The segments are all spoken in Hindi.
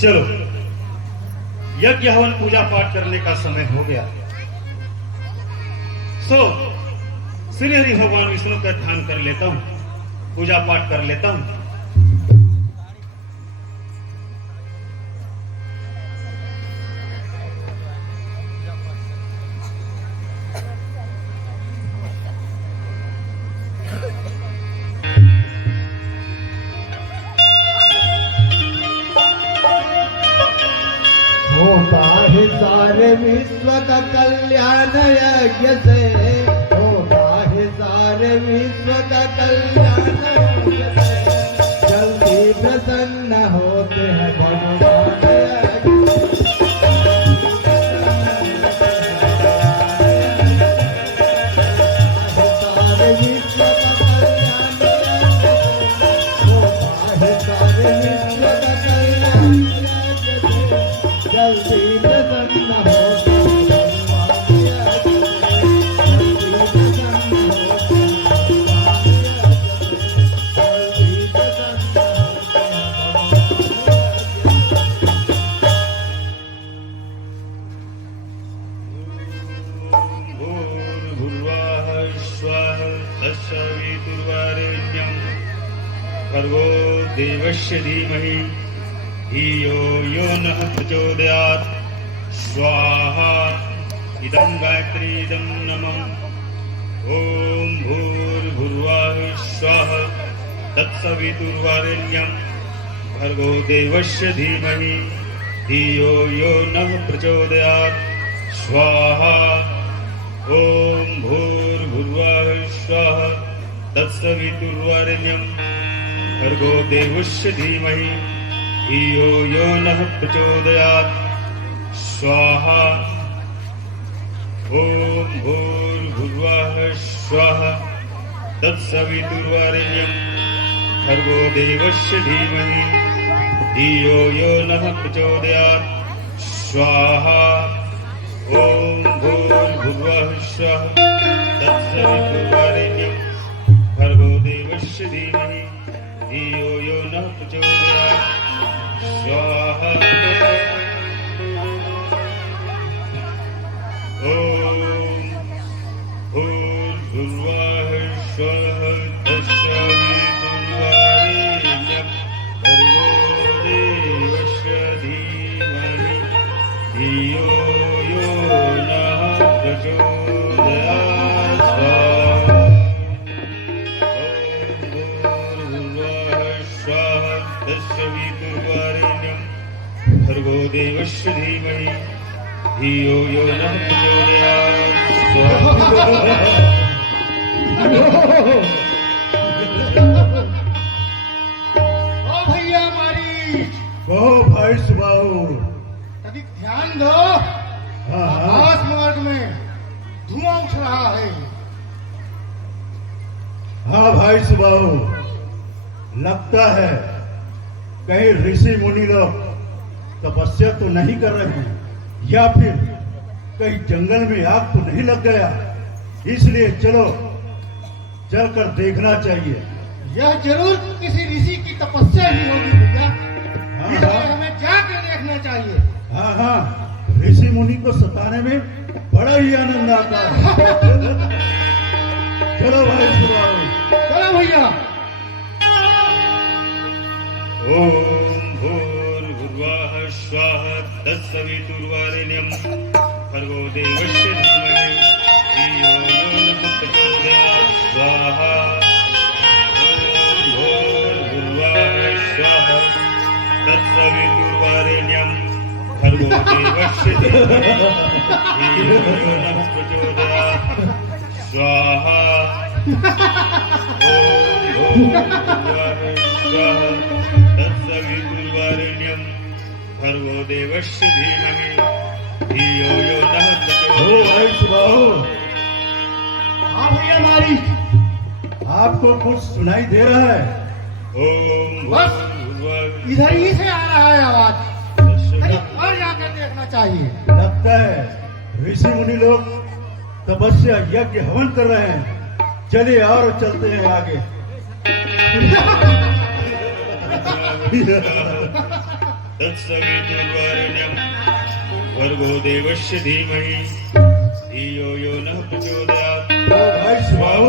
चलो, यज्ञ हवन पूजा पाठ करने का समय हो गया। सो श्री हरि भगवान विष्णु का ध्यान कर लेता हूं, पूजा पाठ कर लेता हूं। होता है सारे विश्व का कल्याण यज्ञ से, होता है सारे विश्व का कल्याण यज्ञ से, जल्दी प्रसन्न होते हैं भगवान सारे विश्व का कल्याण यज्ञ से, होता है सारे विश्व का कल्याण यज्ञ से, जल्दी प्रसन्न हो भर्गो देवस्य धीमहि धियो यो नः प्रचोदयात्। स्वाहा इदं गायत्री इदं नमः। ॐ भूर्भुवः स्वः तत्सवितुर्वरेण्यं भर्गो देवस्य धीमहि धियो यो नः प्रचोदयात्। स्वाहा ॐ भूर्भुवः स्वः तत्सवितुर्वरेण्यं भर्गो देवस्य धीमहि धियो यो नः प्रचोदयात्। स्वाहा ॐ भूर्भुवः स्वः तत्सवितुर्वरेण्यं भर्गो देवस्य धीमहि धियो यो नः प्रचोदयात्। स्वाहा ॐ भूर्भुवः स्वः तत्सवितुर्वरेण्यं भर्गो देवस्य धीमहि धियो यो नः प्रचोदयात्। स्वाहा ॐ भूर्भुवः स्वः तत्सवितुर्वरेण्यं भर्गो देवस्य धीमहि धियो यो नः प्रचोदयात्। तत्सवितुर्वरेण्यं भर्गो देवस्य धीमहि धियो यो नः प्रचोदयात्। ओ भैया मारी कहो भाई सुबाहु। अधिक ध्यान दो। हाँ हाँ आकाश मार्ग में धुआं उठ रहा है। हाँ भाई सुबाहु, लगता है कहीं ऋषि मुनि लोग तपस्या तो नहीं कर रहे हैं, या फिर कहीं जंगल में आग तो नहीं लग गया। इसलिए चलो चलकर देखना चाहिए। यह जरूर किसी ऋषि की तपस्या ही होगी भैया, हाँ, इसलिए हाँ। हमें जाकर देखना चाहिए। हाँ हाँ, ऋषि मुनि को सताने में बड़ा ही आनंद आता है। चलो भाई सुबाहु। चलो भैया। ॐ भूर्भुवः स्वः तत्सवितुर्वरेण्यं भर्गो देवस्य धीमहि धियो यो नः प्रचोदयात्। स्वाहा ॐ भूर्भुवः स्वः तत्सवितुर्वरेण्यं भर्गो देवस्य धीमहि धियो यो नः प्रचोदयात्। स्वाहा ॐ भूर्भुवः स्वः तत्सवितुर्वरेण्यं भर्गो देवस्य धीमहि धियो यो नः प्रचोदयात्। हाँ भैया मारी, आपको कुछ सुनाई दे रहा है? ओम बस भूर्भुवः इधर ही से आ रहा है आवाज। कहीं और जाकर देखना चाहिए। लगता है ऋषि मुनि लोग तपस्या यज्ञ हवन कर रहे हैं। चलिए और चलते हैं आगे। तत्सवितुर्वरेण्यं भर्गो देवस्य धीमहि धियो यो नः प्रचोदयात्। भाई सुबाहु,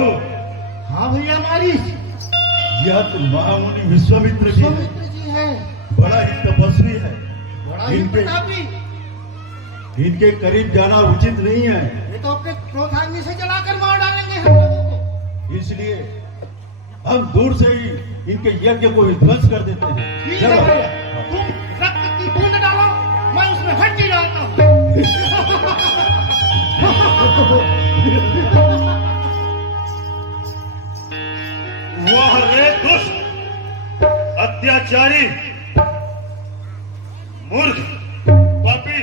हाँ भैया मारिस, यह तो महामुनि विश्वामित्र जी है। विश्वामित्र जी है, बड़ा ही तपस्वी है। बड़ा ही इनके प्रतापी। इनके करीब जाना उचित नहीं है, ये तो अपने क्रोधाग्नि से जलाकर मार डालेंगे हम लोगों को। इसलिए हम दूर से ही इनके यज्ञ को विध्वंस कर देते हैं। ठीक है चलो। भैया, तुम रक्त की बूंद डालो, मैं उसमें हड्डी डालता हूँ। वाह रे दुष्ट, अत्याचारी, मूर्ख, पापी।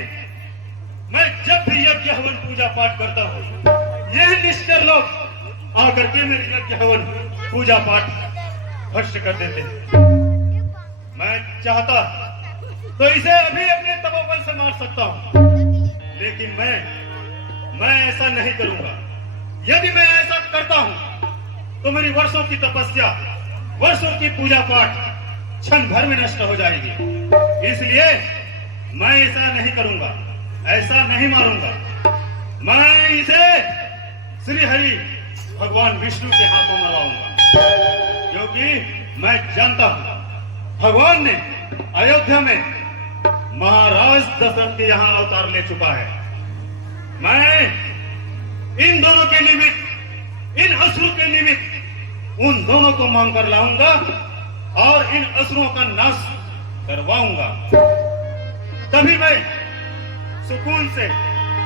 मैं जब भी यज्ञ हवन पूजा पाठ करता हूँ, यह निष्ठुर लोग आकर के मेरे यज्ञ हवन पूजा पाठ भ्रष्ट कर देते हैं। मैं चाहता तो इसे अभी अपने तपोबल से मार सकता हूँ, लेकिन मैं ऐसा नहीं करूंगा। यदि मैं ऐसा करता हूँ तो मेरी वर्षों की तपस्या, वर्षों की पूजा पाठ क्षण भर में नष्ट हो जाएगी। इसलिए मैं ऐसा नहीं करूंगा, ऐसा नहीं मारूंगा। मैं इसे श्री हरि भगवान विष्णु के हाथों मरवाऊंगा, क्योंकि मैं जानता हूं भगवान ने अयोध्या में महाराज दशरथ के यहां अवतार ले चुका है। मैं इन दोनों के निमित्त, इन असुरों के निमित्त उन दोनों को मांग कर लाऊंगा और इन असुरों का नाश करवाऊंगा। तभी मैं सुकून से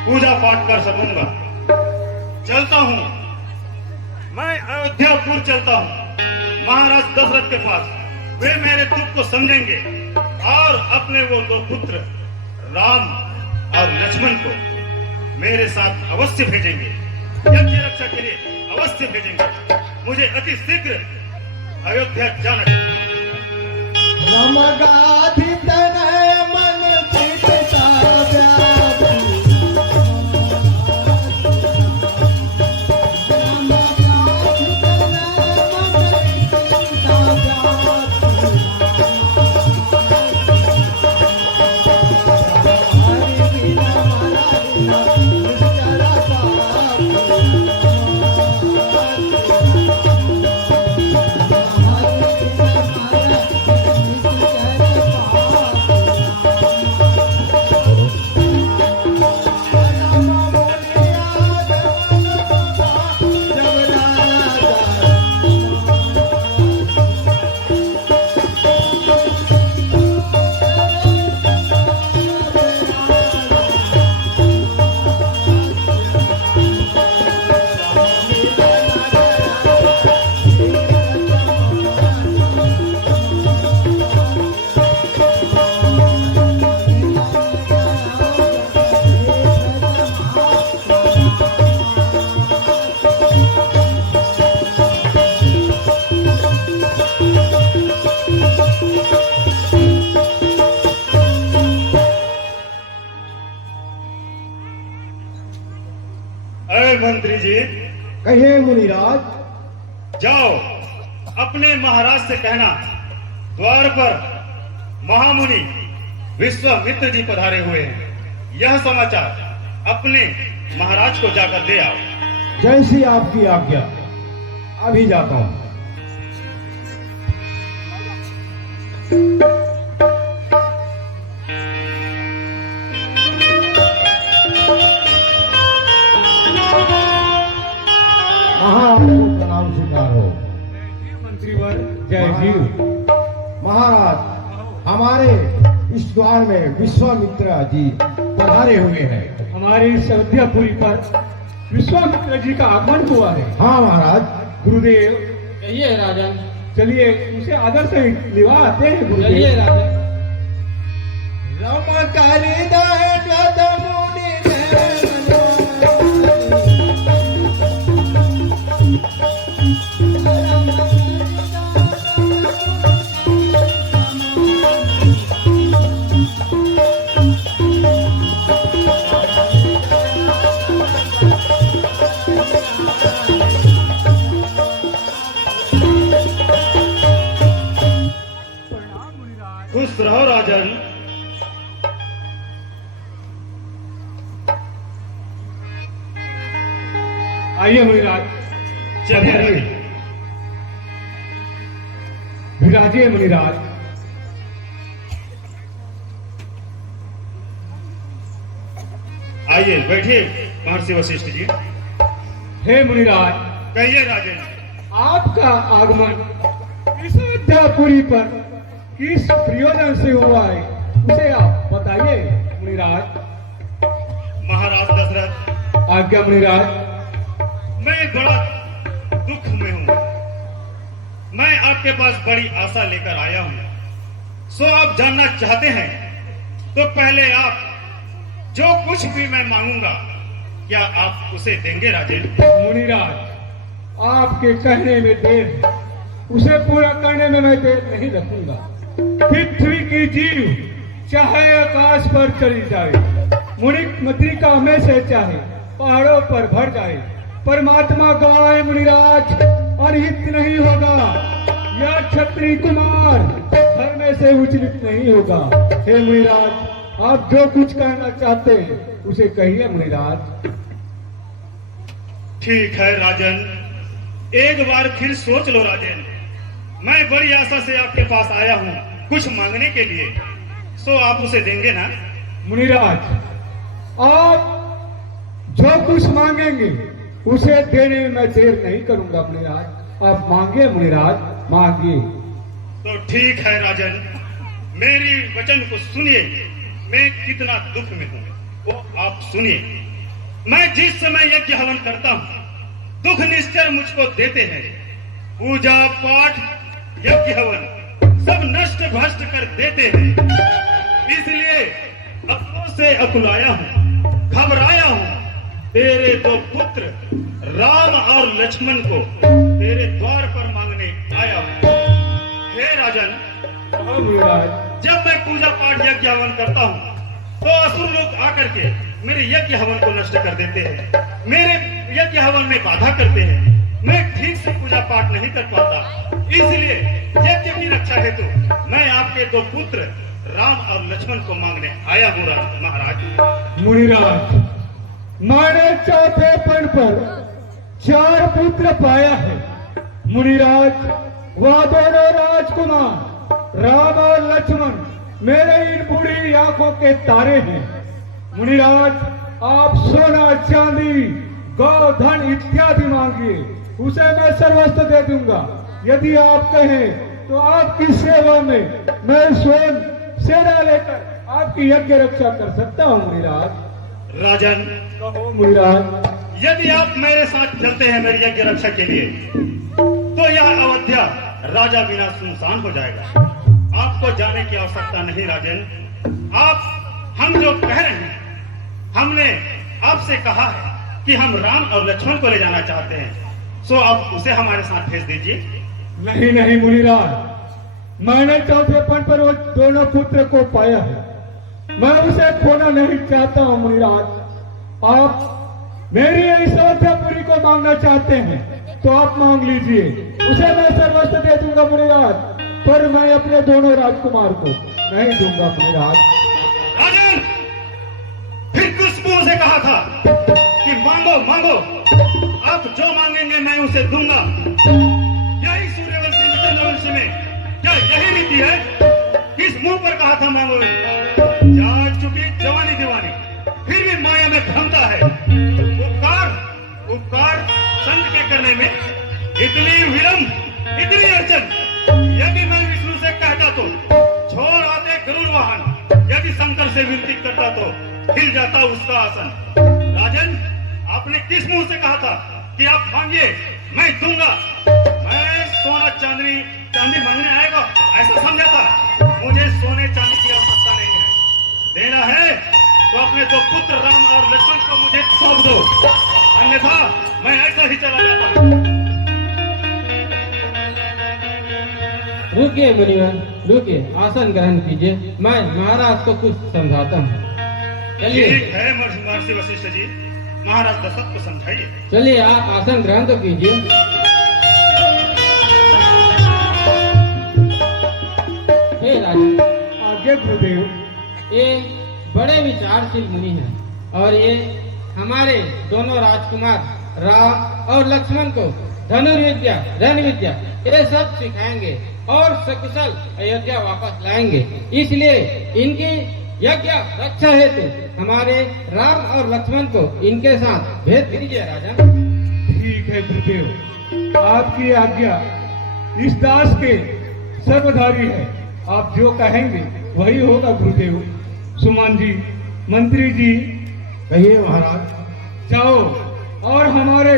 पूजा पाठ कर सकूंगा। चलता हूं, मैं अयोध्यापुर चलता हूं महाराज दशरथ के पास। वे मेरे दुख को समझेंगे और अपने वो दो पुत्र राम और लक्ष्मण को मेरे साथ अवश्य भेजेंगे, यज्ञ रक्षा के लिए अवश्य भेजेंगे। मुझे अति शीघ्र अयोध्या जाना चाहिए। रमगाधित नय मन चित्ता व्यापी, रमगाधित नय मन चित्ता व्यापी, हरि बिना मरा निश्चर पापी। मंत्री जी, कहिए मुनिराज। जाओ अपने महाराज से कहना द्वार पर महामुनि विश्वामित्र जी पधारे हुए हैं। यह समाचार अपने महाराज को जाकर दे आओ। जैसी आपकी आज्ञा, अभी जाता हूं। प्रणाम स्वीकार हो। मंत्रीवर जय जी। महाराज, हमारे इस द्वार में विश्वामित्र जी पधारे हुए हैं। हमारे इस अयोध्यापुरी पर विश्वामित्र जी का आगमन हुआ है। हाँ महाराज। गुरुदेव, कहिए राजन। चलिए उसे आदर से लिवा आते हैं। चलिए गुरुदेव, राजन। रम करि दंड मुनि खुश रहो राजन, आइए मुनिराज, चलिए पधारिए। राजन। विराजिए मुनिराज। आइए बैठिए महर्षि वशिष्ठ जी। हे मुनिराज, कहिए राजन। आपका आगमन इस अयोध्यापुरी पर किस प्रयोजन से हुआ है, उसे आप बताइए मुनिराज। महाराज दशरथ, आज्ञा मुनिराज। मैं बड़ा दुख में हूं। मैं आपके पास बड़ी आशा लेकर आया हूं। सो आप जानना चाहते हैं तो पहले आप जो कुछ भी मैं मांगूंगा, क्या आप उसे देंगे राजन? मुनिराज, आपके कहने में देर है, उसे पूरा करने में मैं देर नहीं रखूंगा। पृथ्वी की जीव चाहे आकाश पर चली जाए, मुनिक मृतिका में से चाहे पहाड़ों पर भर जाए, परमात्मा गवाए मुनिराज, अनहित नहीं होगा। यह क्षत्रिय कुमार धर्म में से उचित नहीं होगा। हे मुनिराज, आप जो कुछ कहना चाहते हैं उसे कहिए मुनिराज। ठीक है राजन, एक बार फिर सोच लो राजन। मैं बड़ी आशा से आपके पास आया हूं कुछ मांगने के लिए। सो आप उसे देंगे ना? मुनिराज, आप जो कुछ मांगेंगे उसे देने में मैं देर नहीं करूंगा मुनिराज। आप मांगिए मुनिराज, मांगिए। तो ठीक है राजन, मेरी वचन को सुनिए। मैं कितना दुख में हूं वो आप सुनिए। मैं जिस समय यज्ञ हवन करता हूं, दुख निश्चर मुझको देते हैं। पूजा पाठ यज्ञ हवन सब नष्ट भ्रष्ट कर देते हैं। इसलिए अफसोस से अकुलाया हूं, घबराया हूं। तेरे दो पुत्र राम और लक्ष्मण को तेरे द्वार पर मांगने आया हूं। हे राजन, हाँ मुनिराज। जब मैं पूजा पाठ यज्ञ हवन करता हूँ तो असुर लोग आकर के मेरे यज्ञ हवन को नष्ट कर देते हैं, मेरे यज्ञ हवन में बाधा करते हैं। मैं ठीक से पूजा पाठ नहीं कर पाता। इसलिए यज्ञ की रक्षा हेतु मैं आपके दो पुत्र राम और लक्ष्मण को मांगने आया हूँ महाराज। मुनिराज, मैंने चौथे पन पर 4 पुत्र पाया है। मुनिराज, वह दोनों राजकुमार राम और लक्ष्मण मेरे इन बूढ़ी आंखों के तारे हैं। मुनिराज, आप सोना चांदी गौ धन इत्यादि मांगिए, उसे मैं सर्वस्व दे दूंगा। यदि आप कहें तो आपकी सेवा में मैं स्वयं सेना लेकर आपकी यज्ञ रक्षा कर सकता हूँ मुनिराज। राजन, कहो मुनिराज। यदि आप मेरे साथ चलते हैं मेरी यज्ञ रक्षा के लिए, तो यह अयोध्या राजा बिना सुनसान हो जाएगा। आपको जाने की आवश्यकता नहीं राजन। हम जो कह रहे हैं, हमने आपसे कहा है कि हम राम और लक्ष्मण को ले जाना चाहते हैं। सो आप उसे हमारे साथ भेज दीजिए। नहीं नहीं मुनिराज, मैंने चौथे पन पर वो दोनों पुत्र को पाया है, मैं उसे खोना नहीं चाहता हूँ मुनिराज। आप मेरी इस अयोध्यापुरी को मांगना चाहते हैं तो आप मांग लीजिए, उसे मैं सर्वस्व दे दूंगा मुनिराज, पर मैं अपने दोनों राजकुमार को नहीं दूंगा मुनिराज। राजन, फिर किस मुंह से कहा था कि मांगो मांगो? आप जो मांगेंगे मैं उसे दूंगा। यही सूर्यवंशी में चंद्रवंशी में क्या यही रीति है? किस मुंह पर कहा था मांगो? जा चुकी जवानी दीवानी, फिर भी माया में भ्रमता है। उपकार संत के करने में इतनी विलंब, इतनी अड़चन। यदि मैं विष्णु से कहता तो छोड़ आते गरुड़ वाहन, यदि शंकर से विनती करता तो हिल जाता उसका आसन। राजन, आपने किस मुंह से कहा था कि आप मांगिए मैं दूंगा? मैं सोना चांदी मांगने आएगा ऐसा समझा था? मुझे सोने चांदी की आवश्यकता नहीं है। देना है तो अपने दो पुत्र राम और लक्ष्मण को मुझे सौंप दो, अन्यथा मैं ऐसा ही चला जाता हूँ। रुकिए मुनिवर, रुकिए, आसन ग्रहण कीजिए। मैं महाराज को कुछ समझाता हूँ। चलिए ठीक है महर्षि वशिष्ठ जी, महाराज दशरथ को समझाइए। चलिए, आप आसन ग्रहण तो कीजिए। हे राजा, आगे गुरुदेव। ये बड़े विचारशील मुनि हैं और ये हमारे दोनों राजकुमार राम और लक्ष्मण को धनुर्विद्या, रण विद्या ये सब सिखाएंगे और सकुशल अयोध्या वापस लाएंगे। इसलिए इनकी यज्ञ रक्षा हेतु हमारे राम और लक्ष्मण को इनके साथ भेज दीजिए राजन। ठीक है गुरुदेव, आपकी आज्ञा इस दास के सर्वधारी है। आप जो कहेंगे वही होगा गुरुदेव। सुमन जी, मंत्री जी, कहिए महाराज। जाओ और हमारे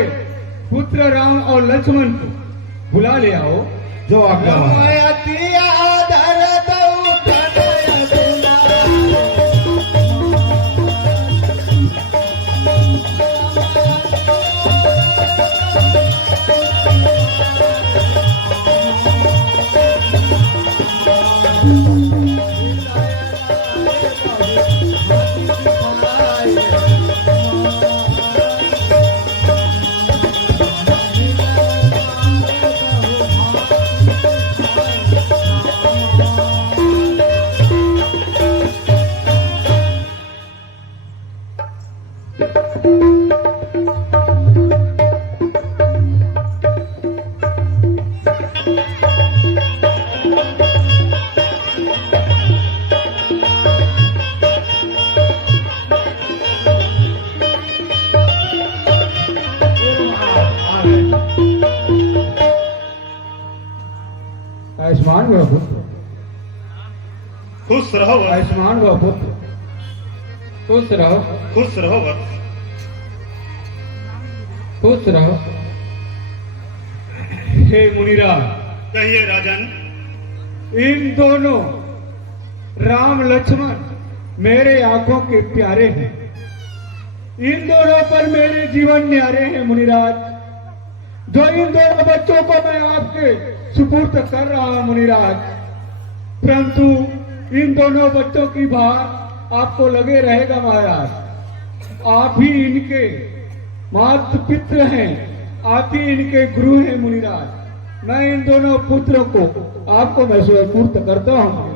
पुत्र राम और लक्ष्मण को बुला ले आओ। जो आज्ञा महाराज। रमायती आदर दऊ तनय दुलारे। आयुष्मान हुआ पुत्र, खुश रहो वत्स, आयुष्मान हुआ पुत्र। खुश रहो, खुश रहो वत्स। खुश रहो। हे मुनिराज, कहिए राजन। इन दोनों राम लक्ष्मण मेरे आंखों के प्यारे हैं। इन दोनों पर मेरे जीवन न्यारे हैं मुनिराज। जो इन दोनों बच्चों को मैं आपके सुपुर्द कर रहा हूं मुनिराज, परंतु इन दोनों बच्चों की भार आपको लगे रहेगा महाराज। आप ही इनके मातृ पित्र हैं, आप ही इनके गुरु हैं मुनिराज। मैं इन दोनों पुत्रों को आपको मैं सुपुर्द करता हूं मुनिराज।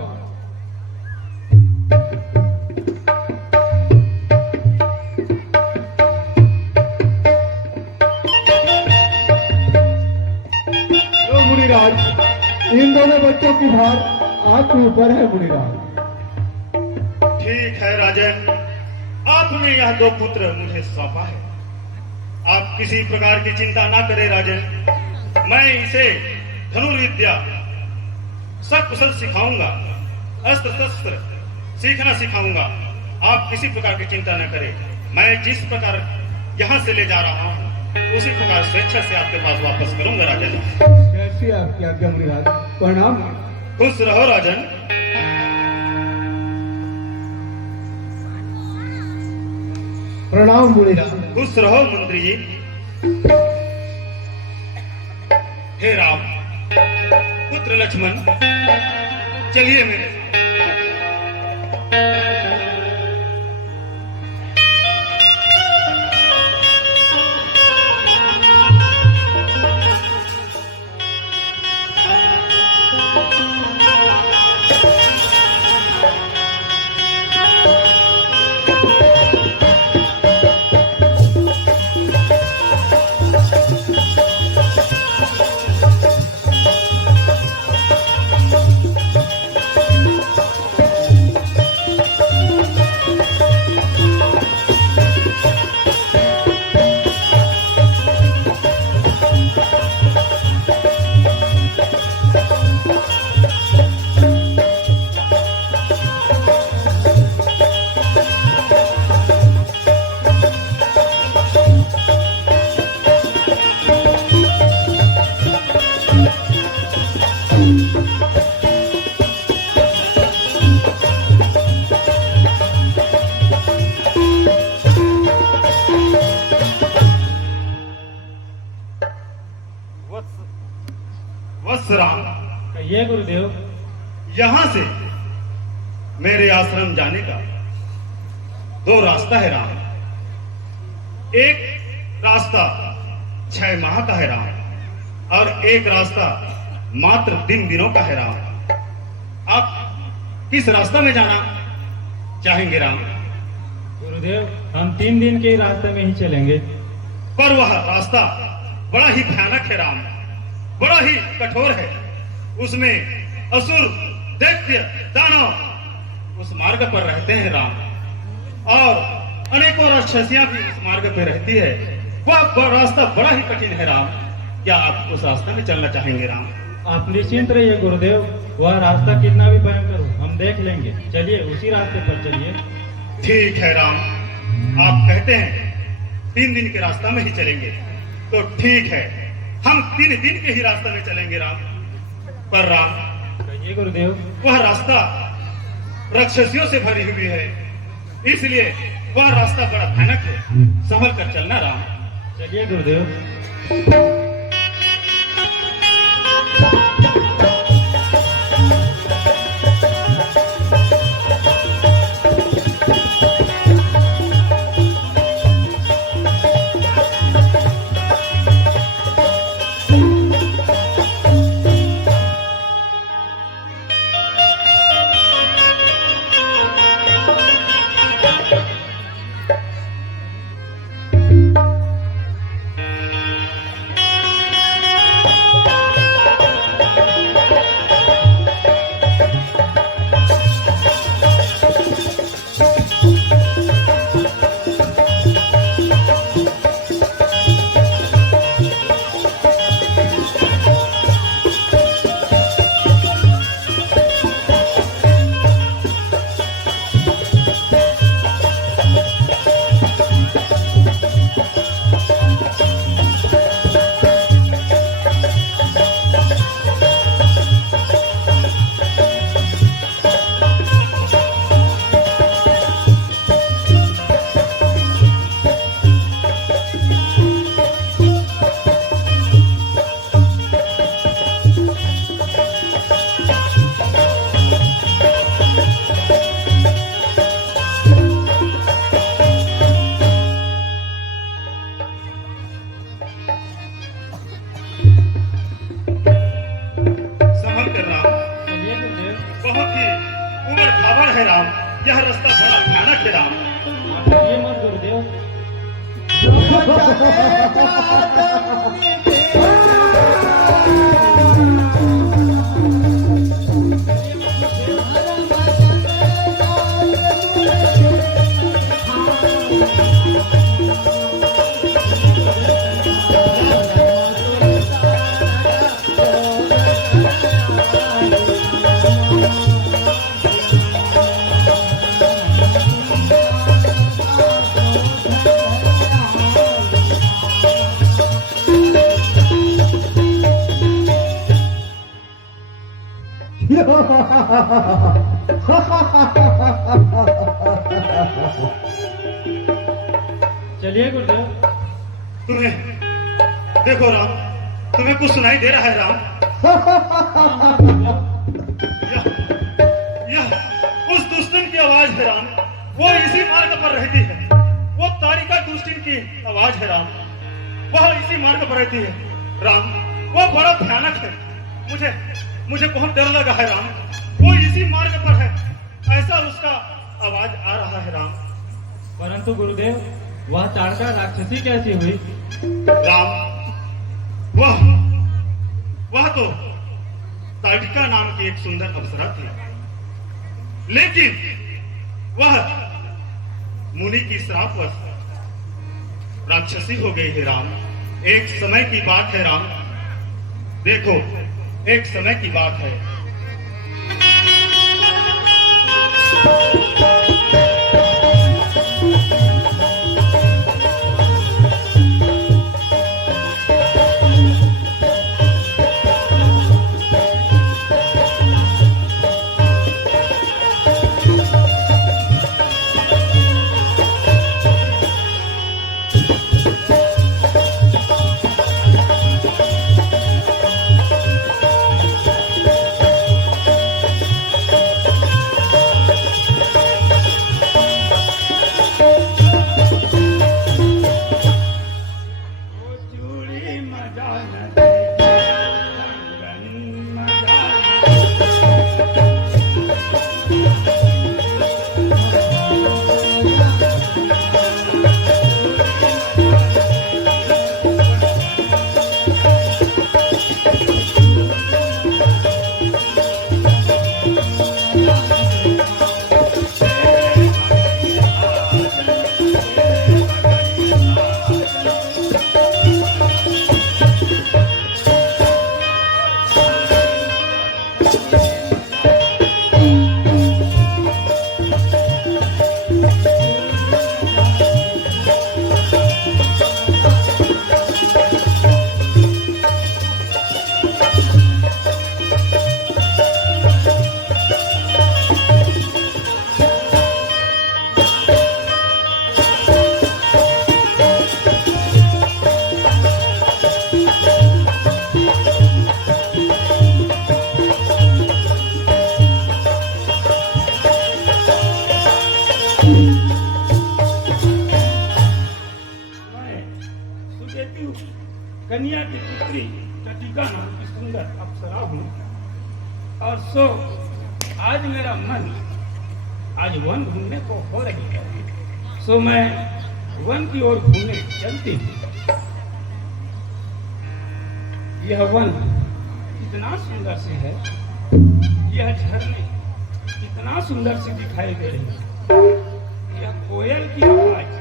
लो मुनिराज, इन दोनों बच्चों की भार आपके ऊपर है मुनिराज। ठीक है राजन, आपने यह दो पुत्र मुझे सौंपा है। आप किसी प्रकार की चिंता ना करें राजन। मैं इसे धनुर्विद्या सकुशल सिखाऊंगा, अस्त्र शस्त्र सीखना सिखाऊंगा। आप किसी प्रकार की चिंता न करें। मैं जिस प्रकार यहाँ से ले जा रहा हूँ उसी प्रकार स्वेच्छा से आपके पास वापस करूंगा राजन। कैसी आपकी आज्ञा मुनिराज। प्रणाम। खुश रहो राजन। प्रणाम मुनिराज। खुश रहो मंत्री जी। हे राम पुत्र लक्ष्मण, चलिए मेरे साथ। वत्स राम, कहिए गुरुदेव। यहां से मेरे आश्रम जाने का दो रास्ता है राम। एक रास्ता 6 माह का है राम और एक रास्ता मात्र दिनों का है राम। आप किस रास्ता में जाना चाहेंगे राम? गुरुदेव, हम 3 दिन के रास्ते में ही चलेंगे। पर वह रास्ता बड़ा ही भयानक है राम, बड़ा ही कठोर है। उसमें असुर, दैत्य, दानव उस मार्ग पर रहते हैं राम, और अनेकों राक्षसियां भी उस मार्ग पर रहती है। वह रास्ता बड़ा ही कठिन है राम। क्या आप उस रास्ते में चलना चाहेंगे राम? आप निश्चिंत रहिए गुरुदेव, वह रास्ता कितना भी भयंकर हो हम देख लेंगे। चलिए उसी रास्ते पर चलिए। ठीक है राम, आप कहते हैं 3 दिन के रास्ता में ही चलेंगे, तो ठीक है, हम 3 दिन के ही रास्ते में चलेंगे राम। पर राम, कहिए गुरुदेव। वह रास्ता राक्षसियों से भरी हुई है, इसलिए वह रास्ता बड़ा भयानक है। संभल कर चलना राम। चलिए गुरुदेव। यह रास्ता बड़ा भयानक है राम। ये मत गुरुदेव। चलिए गुरुदेव। तुम्हें देखो राम, तुम्हें कुछ सुनाई दे रहा है राम? यह उस दुष्टन की आवाज है राम। वो इसी मार्ग पर रहती है। वो तारिका दुष्टन की आवाज है राम। वह इसी मार्ग पर रहती है राम। वो बड़ा भयानक है। मुझे बहुत डर लगा है राम। वो इसी मार्ग पर है, ऐसा उसका आवाज आ रहा है राम। परंतु गुरुदेव, वह ताड़का राक्षसी कैसी हुई? राम, वह तो ताड़िका नाम की एक सुंदर अप्सरा थी, लेकिन वह मुनि की श्रापवश राक्षसी हो गई है राम। एक समय की बात है राम। देखो, एक समय की बात है। मैं सुचेती हूँ, कन्या की पुत्री टटिका नाम की सुंदर अप्सरा हूँ, और सो आज मेरा मन आज वन घूमने को हो रही है, सो मैं वन की ओर घूमने चलती हूँ। यह वन कितना सुंदर से है, यह झरने कितना सुंदर से दिखाई दे रही है, यह कोयल की आवाज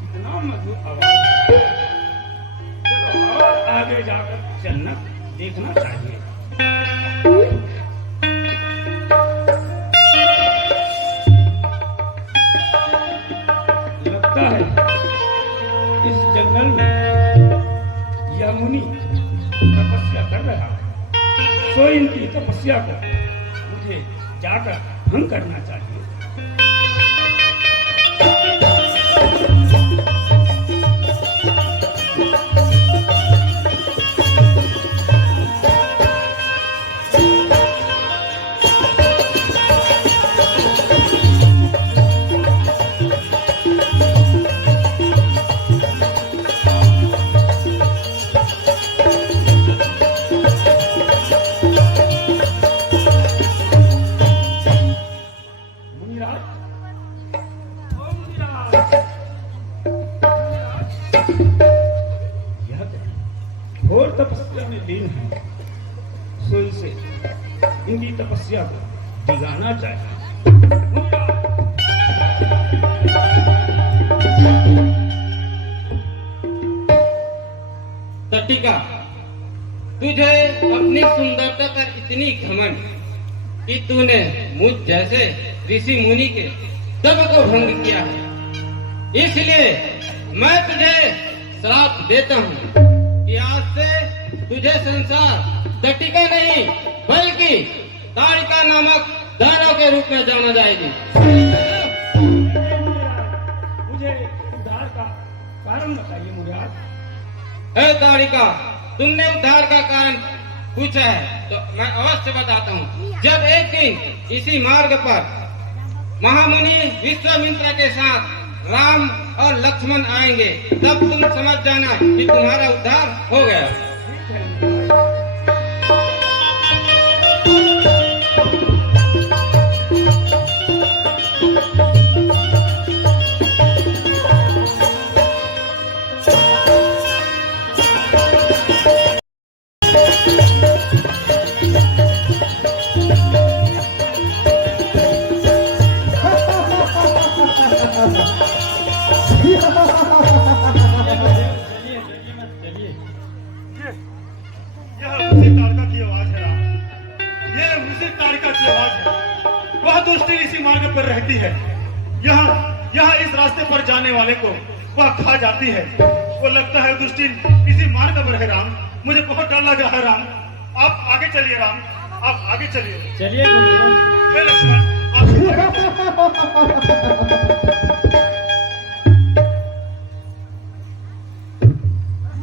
कितना मधुर आवाज है। चलो और आगे जाकर चलना देखना चाहिए। लगता है इस जंगल में यह मुनि तपस्या कर रहा है, सो इनकी तपस्या को मुझे जाकर भंग करना चाहिए। घोर तपस्या में लीन है, सो इनसे इनकी तपस्या को दिगाना चाहिए। टटिका, तुझे अपनी सुंदरता पर इतनी घमंड कि तूने मुझ जैसे ऋषि मुनि के तप को भंग किया है, इसलिए मैं तुझे श्राप देता हूँ कि आज से तुझे संसार टटिका नहीं बल्कि ताड़िका नामक दानव के रूप में जाना जाएगी। मुझे उद्धार का कारण बताइए मुराद। हे ताड़िका, तुमने उद्धार का कारण पूछा है तो मैं अवश्य बताता हूँ। जब एक दिन इसी मार्ग पर महामुनि विश्वामित्र के साथ राम और लक्ष्मण आएंगे, तब तुम समझ जाना कि तुम्हारा उद्धार हो गया। यह उसी ताड़का की आवाज है राम, यह उसी ताड़का की आवाज है। वह दुष्टी इसी मार्ग पर रहती है, यहाँ इस रास्ते पर जाने वाले को वह खा जाती है। वो लगता है दुष्टी इसी मार्ग पर है राम, मुझे बहुत डर लग रहा है राम। आप आगे चलिए राम, आप आगे चलिए। चलिए गुरुदेव। हे लक्ष्मण, आप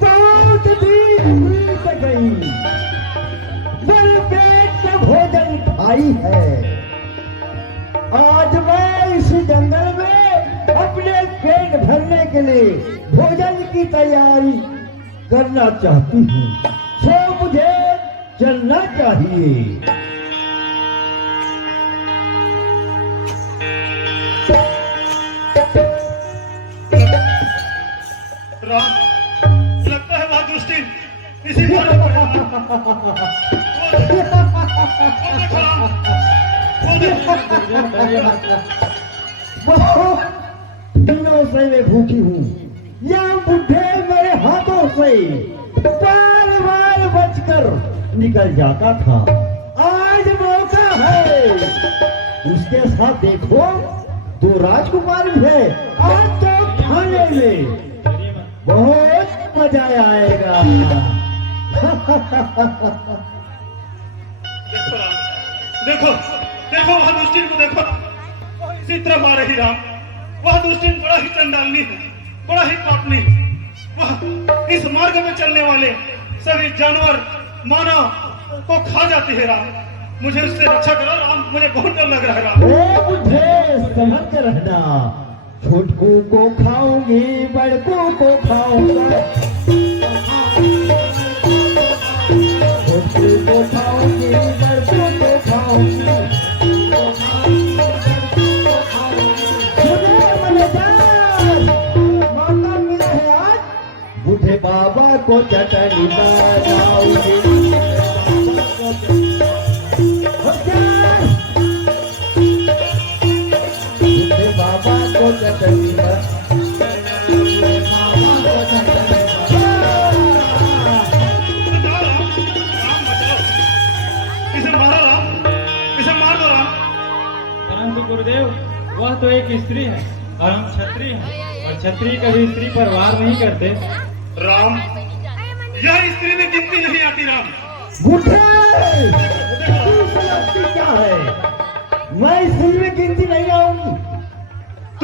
बहुत देर बीत गई, बल पेट से भोजन खाई है। आज मैं इस जंगल में अपने पेट भरने के लिए भोजन की तैयारी करना चाहती हूँ, सो मुझे चलना चाहिए। राम, लगता है वह दुष्टी इसी मार्ग पर है राम। वो देखो राम, वो बहुत दिनों से मैं भूखी हूँ। यह बुढ़े मेरे हाथों से बार बार बचकर निकल जाता था। आज मौका है। उसके साथ देखो 2 राजकुमार भी है। आज तो खाने में बहुत मजा आएगा। देखो राम, देखो देखो वह दुष्टिन को देखो, इसी तरह मारे ही राम। वह दुष्टिन बड़ा ही चंडालनी है, बड़ा ही पापनी है। वह इस मार्ग में चलने वाले सभी जानवर मानव को खा जाती है राम। मुझे उससे रक्षा करो राम, मुझे बहुत डर लग रहा है राम। ओ बुढ़े समझ के रहना। छोटकू को खाऊंगी, बड़कू को खाऊंगा। छोटकू को खाऊंगी, बड़कू को खाऊंगी। सुने मजेदार, मौका मिला है आज। बूढ़े बाबा को चटनी बनाऊंगी। बूढ़े बाबा को चटनी राम बचाओ, इसे मारो राम, इसे मार दो राम। परंतु गुरुदेव, वह तो एक स्त्री है और हम क्षत्रिय हैं, और क्षत्रिय कभी स्त्री पर वार नहीं करते। राम, यह स्त्री में गिनती नहीं आती राम। बूढ़े तू समझती क्या है? मैं इस में गिनती नहीं आऊंगी।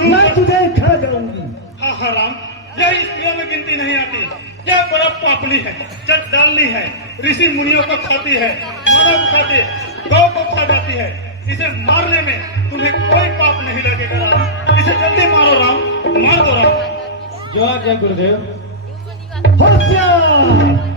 मैं तुझे खा जाऊंगी। हाँ हाँ राम, यह स्त्रियों में गिनती नहीं आती। यह बड़ा पापनी है, चंडालनी है, ऋषि मुनियों को खाती है, मानव को खाती है, गौ को खा जाती है। इसे मारने में तुम्हें कोई पाप नहीं लगेगा राम। इसे जल्दी मारो राम, मार दो राम। जो आज्ञा गुरुदेव। होशियार।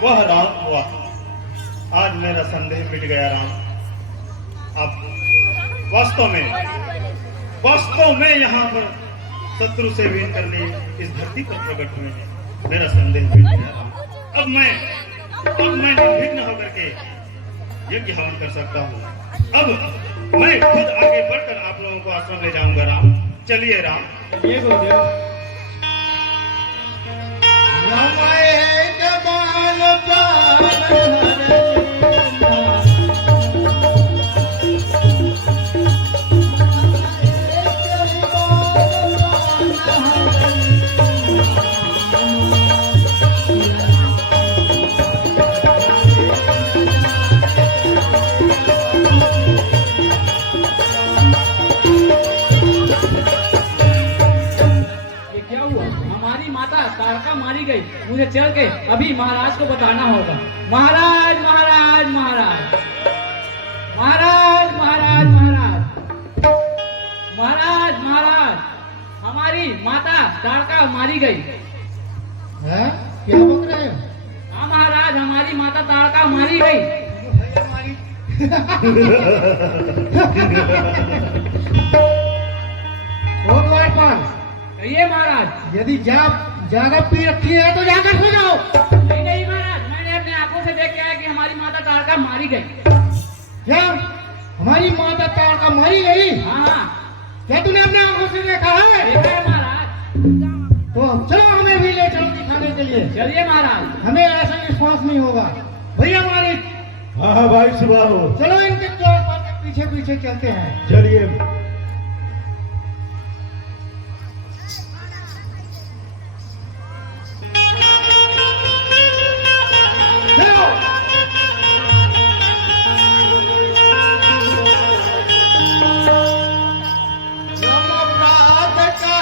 वाह राम वाह, आज मेरा संदेह मिट गया राम। अब वास्तव में यहाँ पर शत्रु से विन करने इस धरती पर प्रकट हुए हैं। मेरा संदेह मिट गया राम। अब मैं निर्विघ्न होकर के यज्ञ हवन कर सकता हूँ। अब मैं खुद आगे बढ़कर आप लोगों को आश्रम ले जाऊंगा राम। चलिए राम। ये गुरुदेव। मारी गई, मुझे चल के अभी महाराज को बताना होगा। महाराज महाराज महाराज महाराज महाराज महाराज महाराज महाराज, हमारी माता ताड़का मारी गई है? क्या बोल रहे हैं? हाँ महाराज, हमारी माता ताड़का मारी गई। कहिए महाराज। यदि जागा पी रखी है तो जाकर सो जाओ। नहीं नहीं महाराज, मैंने अपने आंखों से देख के आया कि हमारी माता ताड़का मारी गई। क्या हमारी माता ताड़का मारी गई? हाँ क्या तूने अपने आंखों से देखा है? देखा है महाराज। तो चलो हमें भी ले चलो दिखाने के लिए। चलिए महाराज। हमें ऐसा विश्वास नहीं होगा भैया हमारी। हाँ हाँ भाई सुबह हो। चलो इनके द्वार पर के पीछे पीछे चलते हैं। चलिए। अपराध का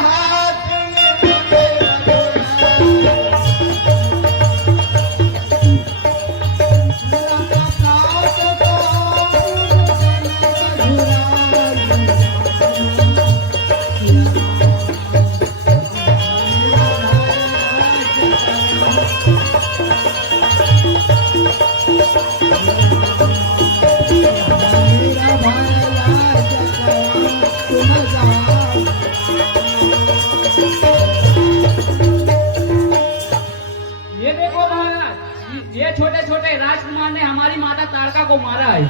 ताड़का को मारा है।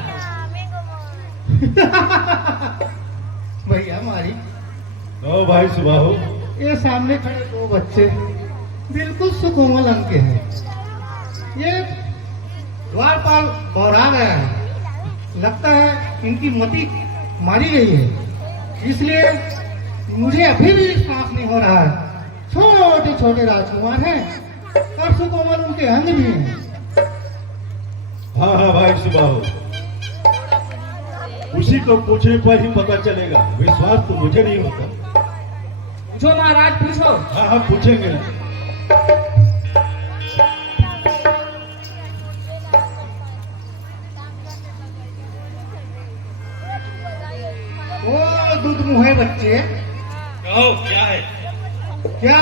भैया हमारी ओ भाई सुबाहो, ये सामने खड़े दो बच्चे बिल्कुल सुकोमल अंग के हैं। ये द्वारपाल बौरा गया है, लगता है इनकी मति मारी गई है, इसलिए मुझे अभी भी विश्वास नहीं हो रहा है। छोटे छोटे राजकुमार हैं और सुकोमल उनके अंग भी हैं। हाँ हाँ भाई सुबाहो, उसी को पूछने पर ही पता चलेगा, विश्वास तो मुझे नहीं होता। पूछो महाराज पूछो। हाँ हाँ पूछेंगे। ओ दूध मुहे बच्चे, कहो क्या है? क्या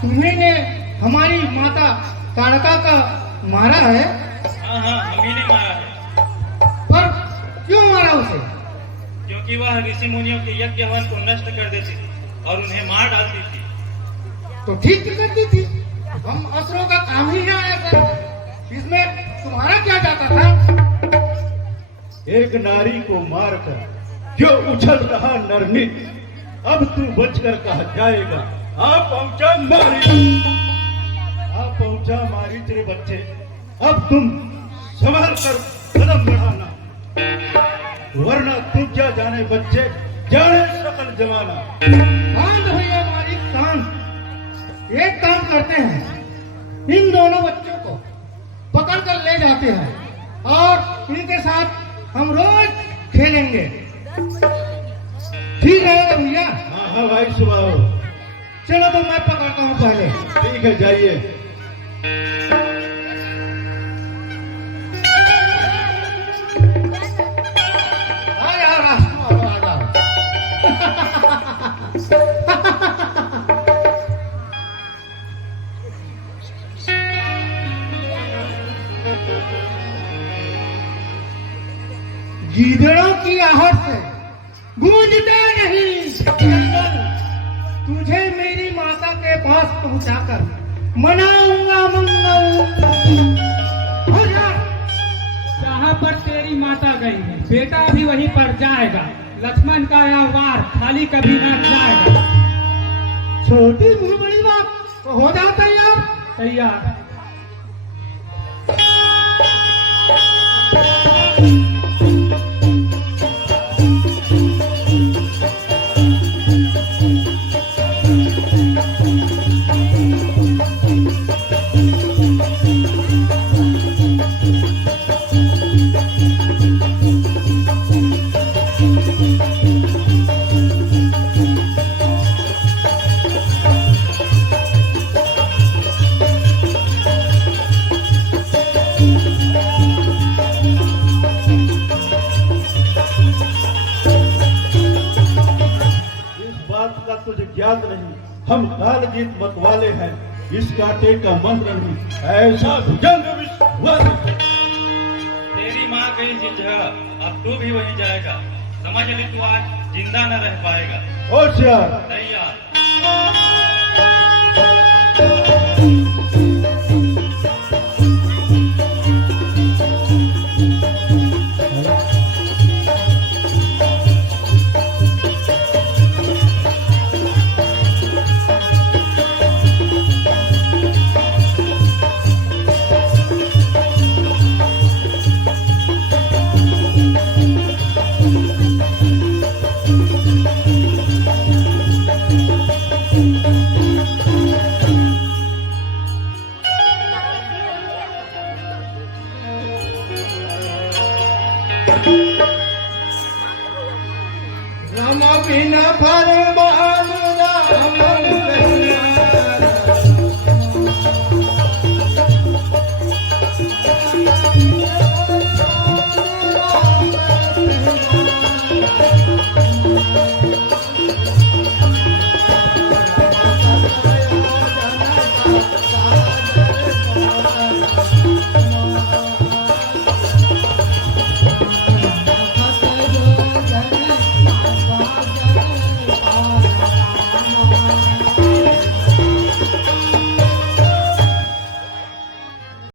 तुम्ही ने हमारी माता ताड़का का मारा है? हाँ हाँ, हम ही ने मारा है, पर क्यों मारा उसे? क्योंकि वह ऋषि मुनियों के यज्ञ हवन को नष्ट कर देती थी और उन्हें मार डालती थी। तो ठीक करती थी, हम असुरों का काम ही है ऐसा। इसमें तुम्हारा क्या जाता था? एक नारी को मारकर क्यों उछल रहा नरनीत, अब तू बचकर कहा जाएगा। आ पहुंचा मारी तेरे बच्चे, अब तुम संभल कर कदम बढ़ाना, वरना तुम क्या जाने बच्चे, जाने सकल जमाना। शांत भैया हमारी शांत। एक काम करते हैं, इन दोनों बच्चों को पकड़ कर ले जाते हैं और इनके साथ हम रोज खेलेंगे। ठीक है भैया? हाँ हाँ भाई सुबाहो, चलो तो मैं पकड़ता हूँ पहले। ठीक है जाइए। यार राजकुमार आ जाओ। गीदड़ों की आहट से गूंजता नहीं जंगल, तुझे मेरी माता के पास पहुंचाकर मनाऊंगा मंगल। हो जा। जहाँ पर तेरी माता गई है, बेटा भी वहीं पर जाएगा। लक्ष्मण का यह वार खाली कभी न जाएगा। छोटी मुँह बड़ी बात, तो हो जा तैयार। तैयार। तुझे ज्ञात नहीं, हम काल जीत मतवाले हैं, इस कांटे का मंत्र नहीं, ऐसा भुजंग विश्व। तेरी माँ कहीं जिस जगह, अब तू भी वहीं जाएगा। समझ ले, तू आज जिंदा न रह पाएगा। होशियार। नहीं यार, रम बिन भर